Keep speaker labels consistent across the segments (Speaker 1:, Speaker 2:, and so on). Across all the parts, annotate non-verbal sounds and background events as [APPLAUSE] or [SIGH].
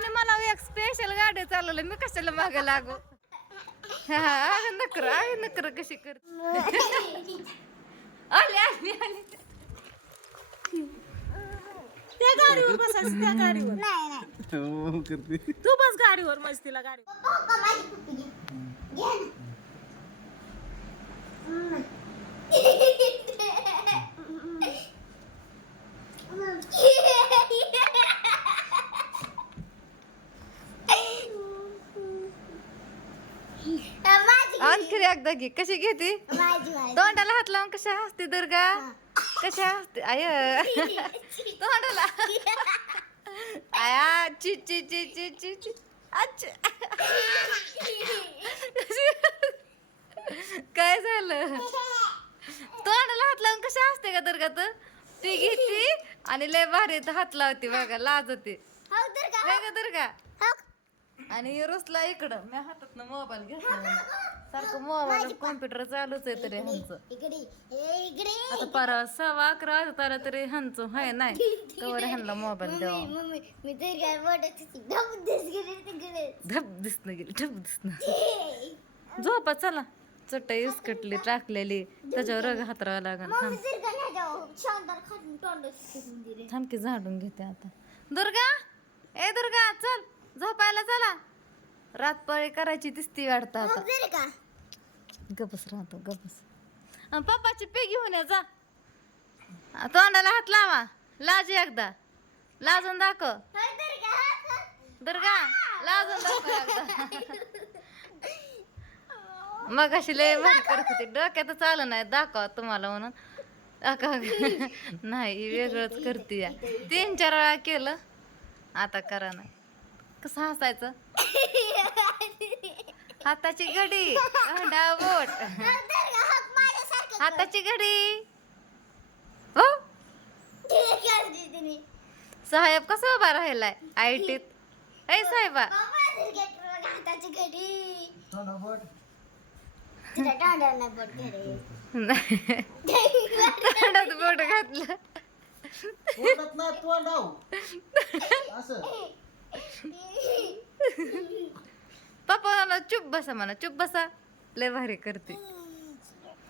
Speaker 1: पप्पाने मला एक स्पेशल गाडी चालवलं मी कशाला माग लागू? हा नकर आहे नकर कशी कर. आली आली आली.
Speaker 2: त्या गाडीवर बसायचं त्या गाडीवर.
Speaker 3: नाही नाही.
Speaker 4: करते.
Speaker 2: तू बस गाडीवर मस्तीला गाडी
Speaker 3: पप्पा हो का माझी पप्पी घे घे ना माझी
Speaker 1: आणखी एकदा घे. कशी घेते? तोंडाला हात लावून कशा हसते दुर्गा कशा हसते? आय [LAUGHS] तोंडाला. आया ची ची ची ची ची ची. अच्छा. काय झालं? तोंडाला हात लावून कशा हसते का दुर्गा तर? ती घेते आणि लय भारी हात लावते बघा लाजते.
Speaker 3: हो
Speaker 1: काय का? दुर्गा आणि रुसला इकडं. मी हातात मोबाईल घेतला. सारखं मोबाईल कॉम्प्युटर चालूच आहे तरी ह्यांचं.
Speaker 3: हे इकडे
Speaker 1: आता पर सव्वा अकरा वाजत तरी ह्यांचं हाय नाही. कवर ह्यांना मोबाईल द्यावा.
Speaker 3: मी तर काय बोटाची धब दिस गेली
Speaker 1: धप दिसणं गेली धप दिसणं झोपा चला. चटई इसकटली टाकलेली. त्याच्यावर रग हातरावा लागल. थांब.
Speaker 3: मम्मी तर का नाही जाऊ शांतार खाटून तोंड शिकून दिले.
Speaker 1: थांब की झाडून घेते आता. दुर्गा! ए दुर्गा चल. झोपायला चला. रातपाळी करायची दिसती वाटतं गबस राहतो गबस. अन पप्पाची पे घेऊन ये जा. तोंडाला हात लावा. लाज एकदा. लाजून दाखव. दुर्गा. लाजून दाखव एकदा. मग अशी लय भारी करत होती. डोक्यात चालू नाही दाखव तुम्हाला म्हणून. दाखव. नाही ही वेगळंच करते या. तीन चार वेळा केलं. आता करा नाही. कसं हसायचं? [LAUGHS] हाताची घडी.
Speaker 3: माझ्यासारखं
Speaker 1: हाताची घडी. हो? साहेब कसा उभा राहिलाय? आय टीत ए साहेबा.
Speaker 3: हाताची घडी बोट घडी
Speaker 1: तोंडात बोट घातलं
Speaker 4: तोंडात असं. [LAUGHS]
Speaker 1: पप्पा मला चुप बसा म्हणा चुप बसा. लय भारी करते.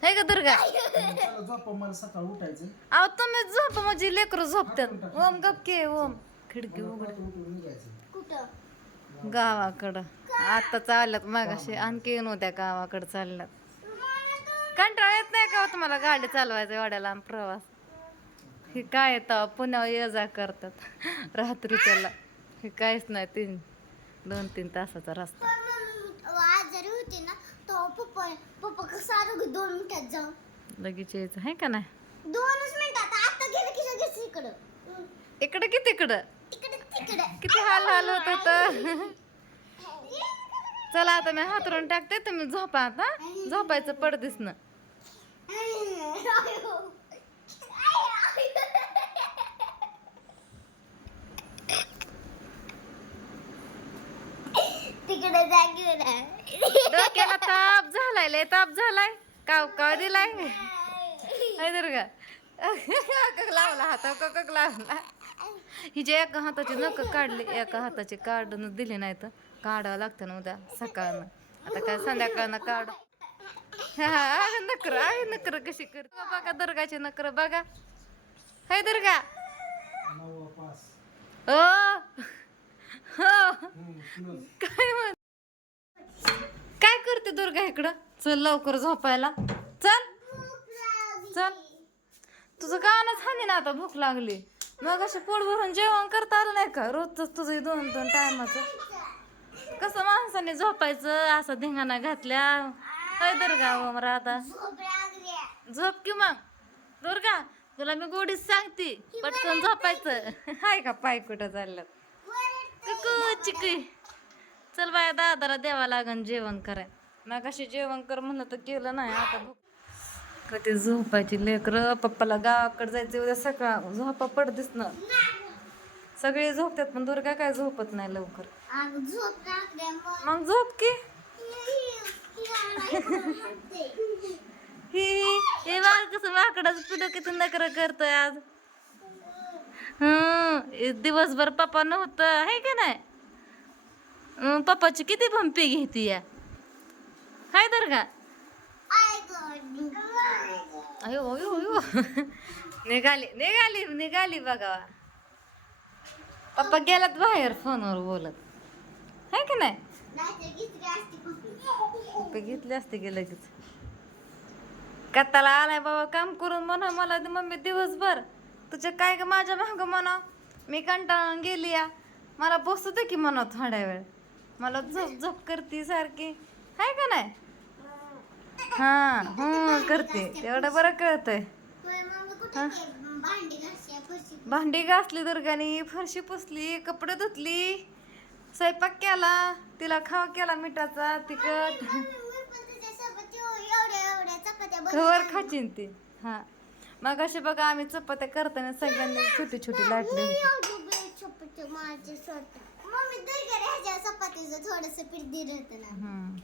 Speaker 1: हे का दुर्गा?
Speaker 4: चला झोप मला सकाळ उठायचं
Speaker 1: अहो तुम्ही झोप म्हणजे लेकरं झोपतात ओम गपके ओम. खिडकी उघड.
Speaker 4: उठून निघायचं
Speaker 3: कुठं
Speaker 1: गावाकडं. आता चालल्यात मागाशी आणखी नव्हत्या गावाकडं चालल्यात. कंटाळा येत नाही का हो तुम्हाला? गाडी चालवायचं एवढ्या लांब प्रवास. हे काय येतं पुण्यावर ये जा करतात. रात्रीच्याला. हे काहीच नाही तीन दोन तीन तासाचा रस्ता.
Speaker 3: आजारी होती ना तो पप्पा पप्पा आरोग्य दोन मिनिटात जाऊ
Speaker 1: लगेच यायचं आहे का नाही?
Speaker 3: दोनच मिनिटात आता गेलं की लगेच इकडं.
Speaker 1: इकडं की तिकडं?
Speaker 3: तिकडे तिकडे.
Speaker 1: किती हाल हाल होत होतं [LAUGHS] चला आता मी हातरून टाकते तुम्ही झोपा आता. झोपायचं पडदिस [LAUGHS]
Speaker 3: जागी
Speaker 1: डोक्याला ताप झालाय लय ताप झालाय. काव काव दिलाय. हाय दुर्गा. कक लावला हाता कक लावला. हिचे एका हाताची नख काढली एका हाताची काढून दिली नाही तर काढावं लागतं ना उद्या सकाळनं. आता काय संध्याकाळनं काढ. हा नकर आहे नकर कशी कर बघा दुर्गाची नकर बघा. हाय दुर्गा.
Speaker 4: नववा पास
Speaker 1: हो हो
Speaker 4: हम्म, close. हो.
Speaker 1: काय म्हण काय करते दुर्गा इकडं? चल लवकर झोपायला. चल. चल. तुझं गाणंच हानी ना आता? भूक लागली. मग असे पोट भरून जेवण करता आलं नाही का? रोजच तुझं दोन दोन टायमाचं. कसं माणसाने झोपायचं? असं धिंगाणा घातल्या. काय दुर्गा ओम आता झोप की मग. दुर्गा तुला मी गोडीच सांगते. पटकन झोपायचं. हाय का? पाय कुठं चाललं? कुकू चिकी. चल बाया दादाला द्यावा लागन जेवण कराय मग अशी जेवण कर म्हणलं तर केलं नाही आता कधी झोपायची लेकर? पप्पाला गावाकडे जायचं उद्या सकाळ झोपा पडतीस ना. सगळे झोपतात पण दुर्गा काय झोपत नाही लवकर.
Speaker 3: मग
Speaker 1: झोप की. [LAUGHS] ही हे बाळ कसं माकडाचं पिढं किती नकर करतोय आज? दिवसभर पप्पा नव्हतं आहे का नाही? पप्पाची किती पंपी घेते या? काय तर का? अयो अयो अयो. निघाली निघाली निघाली बघा. पप्पा गेलात बाहेर फोनवर बोलत. आहे का नाही?
Speaker 3: नाहीतर असते
Speaker 1: घेतले असते की लगेच. कत्ताला आलाय बाबा काम करून म्हणा मला मम्मी दिवसभर. तुझ्या काय ग माझ्या मागं म्हणा? मी कंटाळून गेली या. मला बसू दे की म्हणा थोड्या वेळ. मला झोप झोप करते सारखी. आहे का नाही? हा हो करते. तेवढं बरं कळतंय.
Speaker 3: ते भांडी
Speaker 1: घासली दुर्गानी फरशी पुसली कपडे धुतली. स्वयंपाक केला तिला खावा केला मिठाचा तिखट. खबर खाचीन ती. हा. मग असे बघा आम्ही चपात्या करताना सगळ्यांनी छोटी छोटी लाटली होती. हम्म.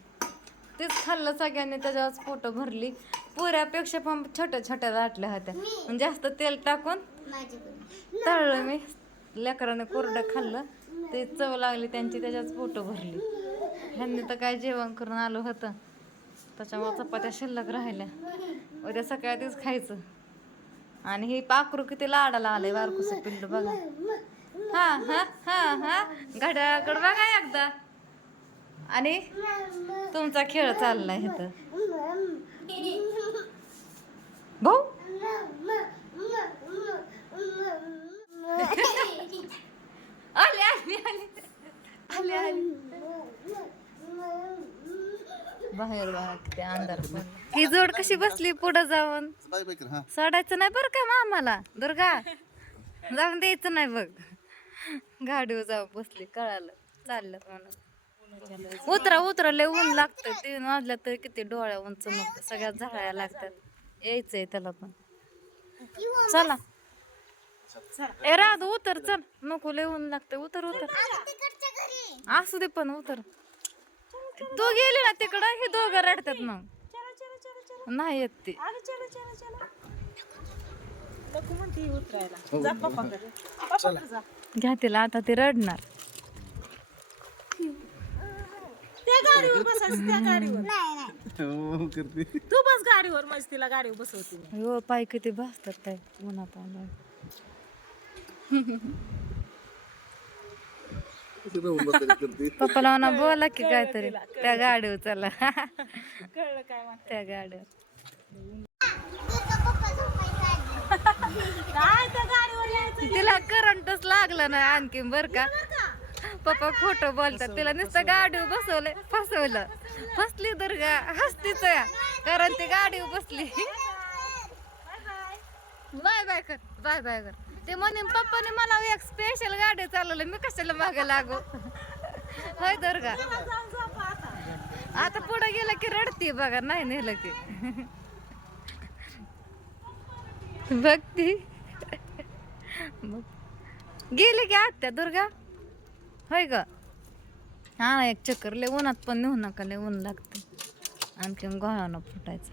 Speaker 1: तेच खाल्लं सगळ्यांनी त्याच्यावर पोट भरली. पुऱ्यापेक्षा पण छोट्या छोट्या लाटल्या होत्या. म्हणजे जास्त तेल टाकून तळलं मी. लेकराने कोरडं खाल्लं. ते चव लागली त्यांची त्याच्याच पोट भरली. ह्यांनी तर काय जेवण करून आलं होतं. त्याच्यामुळे चपात्या शिल्लक राहिल्या. उद्या सकाळी तेच खायचं. आणि हे पाखरू किती लाडाला आलंय बारकूस पिल्लू बघा. हा हा हा हा. घड्याळाकडे बघा एकदा. आणि तुमचा खेळ चाललाय इथं. भाऊ? आले आले आले. आले आले. बाहेर अंधार. ही जोड कशी बसली पुढं जाऊन? सोडायचं नाही बरं का मामाला दुर्गा? जाऊन द्यायचं नाही बघ. गाडीवर जाऊन बसली कळालं चाललं म्हणून. उतरा उतरा लय ऊन लागतं. तीन वाजल्या तर किती डोळ्या उंच चमकतं. सगळ्यात झाडायला लागतात. यायचंय त्याला पण. चला. ए राध उतर चल. नको लय ऊन लागतं. उतर उतर.
Speaker 3: तिकडच्या घरी.
Speaker 1: असू दे पण उतर. तू गेली ना तिकडं हे दोघं रडतात मग. नाही येत ते. घ्या तिला आता ते रडणार.
Speaker 2: त्या गाडीवर बसायचं त्या गाडीवर.
Speaker 3: नाही नाही
Speaker 2: तू बस गाडीवर मग तिला गाडीवर बसवते.
Speaker 1: हो पाय किती भासतात काय उन्हात आलं पप्पाला म्हणा बोला की काहीतरी त्या गाडीवर चला.
Speaker 2: कळलं काय म्हणते
Speaker 1: त्या गाडीवर.
Speaker 2: यायचं?
Speaker 1: तिला करंटच लागला नाही आणखी बर का. पप्पा खोटं बोलतात तिला नुसतं गाडीवर बसवलंय फसवलं. फसली दुर्गा हसतीच आहे. कारण ती गाडीवर बसली. बाय बाय कर बाय बाय कर. ते म्हणे पप्पाने मला एक स्पेशल गाडी चालवलं मी कशाला मागे लागू? होय दुर्गा.
Speaker 2: आता
Speaker 1: पुढे गेलं की रडती बघा नाही नेलं की. बघती. गेली की आत्या दुर्गा? होय ग? हा एक चक्कर लय उन्हात पण नेऊ नका लय ऊन लागते आणखी गोळानं फुटायचं.